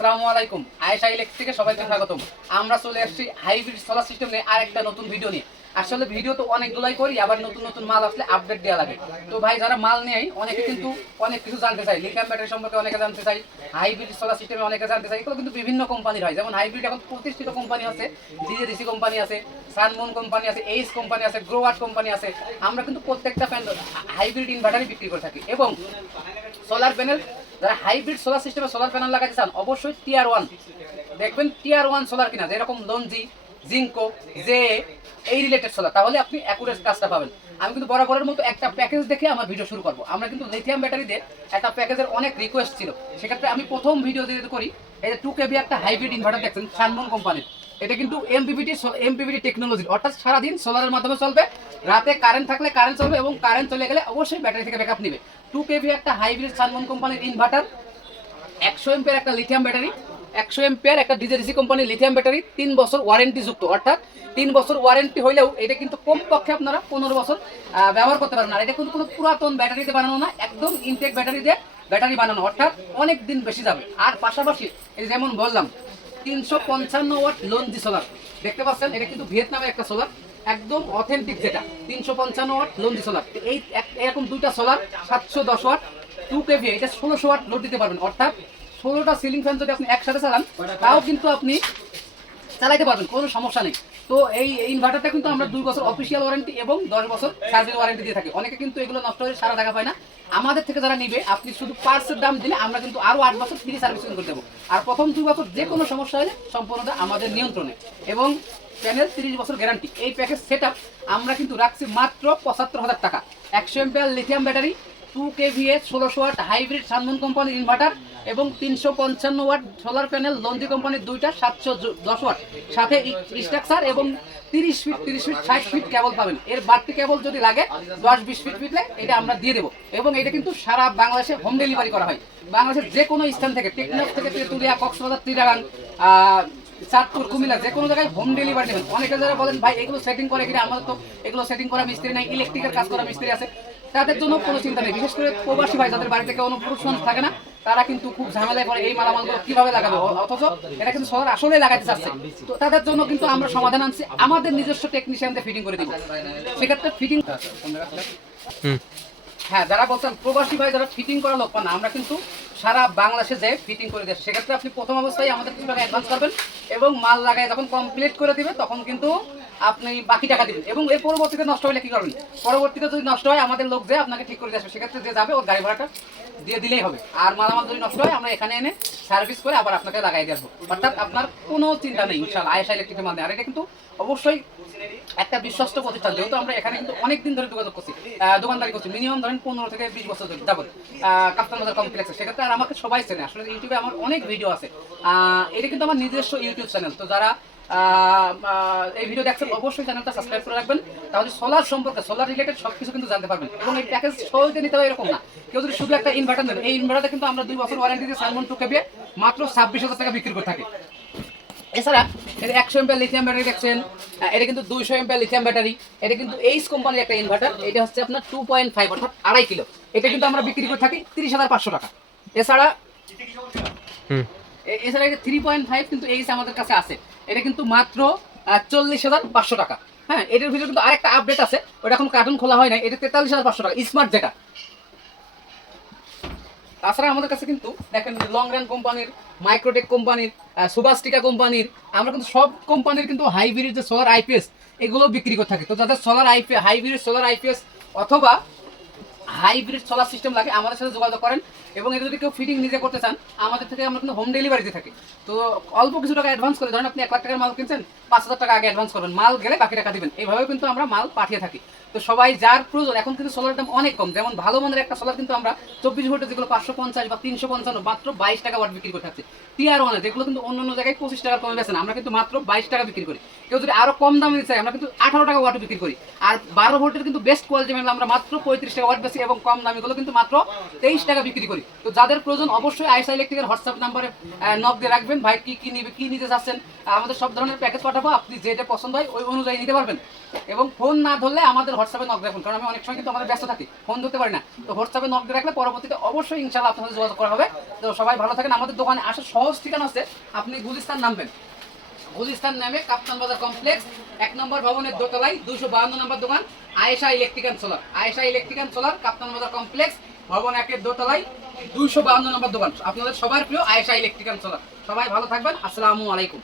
আসসালামু আলাইকুম। আয়েশা সবাইকে স্বাগতম। আমরা চলে হাইব্রিড সোলার সিস্টেম নিয়ে আরেকটা নতুন ভিডিও নিয়ে। আসলে ভিডিও তো অনেকগুলাই করি, আবার নতুন নতুন মাল আসলে আপডেট দেওয়া লাগে। তো ভাই, যারা মাল নেয় অনেকে কিন্তু অনেক কিছু জানতে চাই লিথিয়াম ব্যাটারি সম্পর্কে অনেকে জানতে চাই হাইব্রিড সোলার সিস্টেমে অনেকে জানতে চাই এগুলো কিন্তু বিভিন্ন কোম্পানির হয়। যেমন হাইব্রিড এখন প্রতিষ্ঠিত কোম্পানি আছে কোম্পানি আছে সানমুন কোম্পানি আছে এইচ কোম্পানি আছে গ্রোয়াট কোম্পানি আছে, আমরা কিন্তু প্রত্যেকটা ফ্যান হাইব্রিড ইনভার্টারই বিক্রি করে থাকি। এবং সোলার প্যানেল যারা হাইব্রিড সোলার সিস্টেমে সোলার প্যানেল লাগাতে চান, অবশ্যই টিয়ার ওয়ান দেখবেন টিয়ার ওয়ান সোলার কিনা, যেরকম লঞ্জি জিঙ্কো জে এই রিলেটেড সোলার তাহলে আপনি অ্যাকুরেট কাজটা পাবেন। আমি কিন্তু বরাবরের মতো একটা প্যাকেজ দেখে আমার ভিডিও শুরু করব। আমরা কিন্তু লিথিয়াম ব্যাটারি দিয়ে একটা প্যাকেজের অনেক রিকোয়েস্ট ছিল। সেক্ষেত্রে আমি প্রথম ভিডিও যেটা করি, এই যে টু কেবি একটা হাইব্রিড ইনভার্টার দেখছেন, সানমন কোম্পানির। এটা কিন্তু এমপিভিটি এমপিভিটি টেকনোলজি অর্থাৎ সারাদিন সোলারের মাধ্যমে চলবে, রাতে কারেন্ট থাকলে কারেন্ট চলবে এবং কারেন্ট চলে গেলে অবশ্যই ব্যাটারি থেকে ব্যাকআপ নেবে। টু কেভি একটা হাইব্রিড সানমন কোম্পানির ইনভার্টার একশো এমপের একটা লিথিয়াম ব্যাটারি একশো এমপের একটা ডিজেডিসি কোম্পানির লিথিয়াম ব্যাটারি তিন বছর ওয়ারেন্টি যুক্ত। অর্থাৎ তিন বছর ওয়ারেন্টি হলেও এটা কিন্তু কমপক্ষে আপনারা পনেরো বছর ব্যবহার করতে পারবেন। আর এটা কিন্তু কোনো পুরাতন ব্যাটারিতে বানানো না, একদম ইনটেক ব্যাটারি দিয়ে ব্যাটারি বানানো। অর্থাৎ অনেক দিন বেশি যাবে। আর পাশাপাশি যেমন বললাম তিনশো পঞ্চান্ন ওয়াট লঞ্জি সোলার দেখতে পাচ্ছেন, এটা কিন্তু ভিয়েতনামের একটা সোলার একদম অথেন্টিক যেটা। তিনশো পঞ্চান্ন ওয়াট লঞ্জি সোলার এই এরকম দুইটা সোলার সাতশো দশ ওয়াট টু কেভি এটা ষোলোশো ওয়াট লোড দিতে পারবেন। অর্থাৎ ষোলোটা সিলিং ফ্যান যদি আপনি একসাথে চালান, তাও কিন্তু আপনি চালাইতে পারবেন, কোনো সমস্যা নেই। তো এই ইনভার্টারটা কিন্তু আমরা দুই বছর অফিসিয়াল ওয়ারেন্টি এবং দশ বছর সার্ভিস ওয়ারেন্টি দিয়ে থাকি। অনেকে কিন্তু এগুলো নষ্ট হয়ে সারা টাকা পায় না। আমাদের থেকে যারা নিবে, আপনি শুধু পার্সের দাম দিলে আমরা কিন্তু আরও আট বছর ফ্রি সার্ভিসিং করে দেবো। আর প্রথম দুই বছর যে কোনো সমস্যা হলে সম্পূর্ণটা আমাদের নিয়ন্ত্রণে। এবং প্যানেল তিরিশ বছর গ্যারান্টি এই প্যাকেজ সেট আমরা কিন্তু রাখছি মাত্র পঁচাত্তর হাজার টাকা। একশো এমপিএল লিথিয়াম ব্যাটারি টু কেভিএ ষোলোশো ওয়াট হাইব্রিড সানমুন কোম্পানির ইনভার্টার এবং তিনশো পঞ্চান্ন ওয়াট সোলার প্যানেল লন্ডি কোম্পানির দুইটা সাতশো দশ ওয়াট। সাথে স্ট্রাকচার এবং তিরিশ ফিট তিরিশ ফিট ষাট ফিট কেবল পাবেন। এর বাড়তি কেবল যদি লাগে দশ বিশ ফিট ফিটলে এটা আমরা দিয়ে দেবো। এবং এটা কিন্তু সারা বাংলাদেশে হোম ডেলিভারি করা হয়। বাংলাদেশের যে কোনো স্থান থেকে টেকনাফ থেকে তেঁতুলিয়া কক্সবাজার ত্রিরাগান আহ, চাঁদপুর কুমিল্লা যে কোনো জায়গায় হোম ডেলিভারি নেবেন অনেকে যারা বলেন ভাই এগুলো সেটিং করে কিনা? আমাদের তো এগুলো সেটিং করা মিস্ত্রি নাই ইলেকট্রিকের কাজ করা মিস্ত্রি আছে। তাদের জন্য কোনো চিন্তা নেই। বিশেষ করে প্রবাসী ভাই যাদের বাড়িতে কোনো পুরুষ থাকে না তারা কিন্তু খুব ঝামেলায় পড়ে এই মালামালগুলো কীভাবে লাগাবে? অথচ এটা কিন্তু শহর আসলে লাগাতে চাচ্ছে। তো তাদের জন্য কিন্তু আমরা সমাধান আনছি। আমাদের নিজস্ব টেকনিশিয়ানদের ফিটিং করে দিব। সেক্ষেত্রে ফিটিং হ্যাঁ যারা বলছেন প্রবাসী ভাই যারা ফিটিং করা লোক পান না, আমরা কিন্তু সারা বাংলাদেশে যে ফিটিং করে দিই সেক্ষেত্রে আপনি প্রথম অবস্থায় আমাদের কিছু টাকা অ্যাডভান্স করবেন এবং মাল লাগায় যখন কমপ্লিট করে দিবে তখন কিন্তু আপনি বাকি টাকা দিবেন। এবং এর পরবর্তীতে নষ্ট হলে কি করবেন? পরবর্তীতে যদি নষ্ট হয় আমাদের লোক যে আপনাকে ঠিক করে দিয়ে আসবে সেক্ষেত্রে যে যাবে ওর গাড়ি ভাড়াটা। দিয়ে দিলেই হবে। আর মালামাল যদি নষ্ট হয়, আমরা এখানে এনে সার্ভিস করে আবার আপনাকে লাগাই দিয়ে আসব। অর্থাৎ আপনার কোনো চিন্তা নেই ইনশাল্লাহ আয়েশা ইলেকট্রিকের মাধ্যমে। আর এটা কিন্তু অবশ্যই একটা বিশ্বস্ত প্রতিষ্ঠান। যেহেতু আমরা এখানে কিন্তু অনেক দিন ধরে যোগাযোগ করছি দোকানদারি করছি। মিনিমাম ধরেন পনেরো থেকে বিশ বছর ধরে কাপ্তান বাজার কমপ্লেক্সে সেক্ষেত্রে আর আমাকে সবাই চেনে। আসলে ইউটিউবে আমার অনেক ভিডিও আছে। এটা কিন্তু আমার নিজস্ব ইউটিউব চ্যানেল তো যারা এই ভিডিও দেখছেন অবশ্যই চ্যানেলটা সাবস্ক্রাইব করে রাখবেন। তাহলে সোলার সম্পর্কে সোলার রিলেটেড সব কিছু কিন্তু জানতে পারবেন। এবং এই প্যাকেজ সহজে নিতে হবে এরকম না। কেউ যদি শুধু একটা ইনভার্টার নেন এই ইনভার্টারটা কিন্তু আমরা দুই বছর ওয়ারেন্টি দিয়ে সালমন টু কেবিয়ে মাত্র ছাব্বিশ হাজার টাকা বিক্রি করে থাকি। এছাড়া এটা একশো এমপিয়ার লিথিয়াম ব্যাটারি দেখছেন এটা কিন্তু দুইশো এমপিয়ার লিথিয়াম ব্যাটারি এটা কিন্তু এইচ কোম্পানির একটা ইনভার্টার এটা হচ্ছে আপনার টু পয়েন্ট ফাইভ অর্থাৎ আড়াই কিলো। এটা কিন্তু আমরা বিক্রি করে থাকি তিরিশ হাজার পাঁচশো টাকা। এছাড়া এছাড়া থ্রি পয়েন্ট ফাইভ কিন্তু এইচ আমাদের কাছে আছে। এটা কিন্তু মাত্র চল্লিশ হাজার পাঁচশো টাকা। হ্যাঁ এটার ভিতরে কিন্তু আরেকটা আপডেট আছে, ওটা এখন কার্টুন খোলা হয় না এটা তেতাল্লিশ হাজার পাঁচশো টাকা স্মার্ট যেটা। তাছাড়া আমাদের কাছে কিন্তু দেখেন লং রান কোম্পানির মাইক্রোটেক কোম্পানির সুবাস্টিকা কোম্পানির আমরা কিন্তু সব কোম্পানির কিন্তু হাইব্রিড যে সোলার আইপিএস এগুলো বিক্রি করে থাকি। তো যাদের solar IP hybrid solar IPS অথবা হাইব্রিড সোলার সিস্টেম লাগে, আমাদের সাথে যোগাযোগ করেন। এবং এটা যদি কেউ ফিটিং নিজে করতে চান, আমাদের থেকে আমরা কিন্তু হোম ডেলিভারি দিয়ে থাকি। তো অল্প কিছু টাকা অ্যাডভান্স করে, ধরেন আপনি এক লাখ টাকার মাল কিনছেন, পাঁচ হাজার টাকা আগে অ্যাডভান্স করবেন। মাল গেলে বাকি টাকা দিবেন। এইভাবে কিন্তু আমরা মাল পাঠিয়ে থাকি। তো সবাই যার প্রয়োজন, এখন কিন্তু সোলার দাম অনেক কম। যেমন ভালো মানের একটা সোলার কিন্তু আমরা চব্বিশ ভোল্টের যেগুলো পাঁচশো পঞ্চাশ বা তিনশো পঞ্চান্ন, মাত্র বাইশ টাকা ওয়াট বিক্রি করে থাকছি। টিআর ওয়ানে যেগুলো কিন্তু অন্য অন্য জায়গায় পঁচিশ টাকা কমে বেছেন আমরা কিন্তু মাত্র বাইশ টাকা বিক্রি করি। কেউ যদি আরও কম দামে চাই আমরা কিন্তু আঠারো টাকা ওয়াট বিক্রি করি। আর বারো ভোল্টের কিন্তু বেস্ট কোয়ালিটি আমরা মাত্র পঁয়ত্রিশ টাকা ওয়াট বেশি এবং কম দামিগুলো কিন্তু মাত্র তেইশ টাকা বিক্রি করি। তো যাদের প্রয়োজন অবশ্যই আইসা ইলেকট্রিকের হোয়াটসঅ্যাপ নাম্বারে নক দিয়ে রাখবেন। ভাই, কি কি নিবে, কি নিতে চাচ্ছেন? আমাদের সব ধরনের প্যাকেজ পাঠাবো। আপনি যেটা পছন্দ হয় ওই অনুযায়ী নিতে পারবেন। এবং ফোন না ধরলে আমাদের হোয়াটসঅ্যাপে নক রাখুন। কারণ আমি অনেক সময় কিন্তু আমাদের ব্যস্ত থাকি। ফোন ধরতে পারি না। তো হোয়াটসঅ্যাপে নক দিয়ে রাখলে পরবর্তীতে অবশ্যই ইনশাল্লাহ আপনার সাথে যোগাযোগ করা হবে। তো সবাই ভালো থাকেন। আমাদের দোকানে আসার সহজ ঠিকানা আছে আপনি গুলিস্তান নামবেন। গুলিস্তান নামে কাপ্তান বাজার কমপ্লেক্স এক নম্বর ভবনের দোতলায় দুশো বাহান্ন নম্বর দোকান। Ayesha electric and solar. Ayesha electric and solar, Kaptan Bazar complex, ভবন একের দোতলায় দুইশো বাহান্ন নম্বর দোকান। আপনাদের সবার প্রিয় আয়েশা ইলেকট্রিক অ্যান্ড সোলার। সবাই ভালো থাকবেন। আসসালামু আলাইকুম।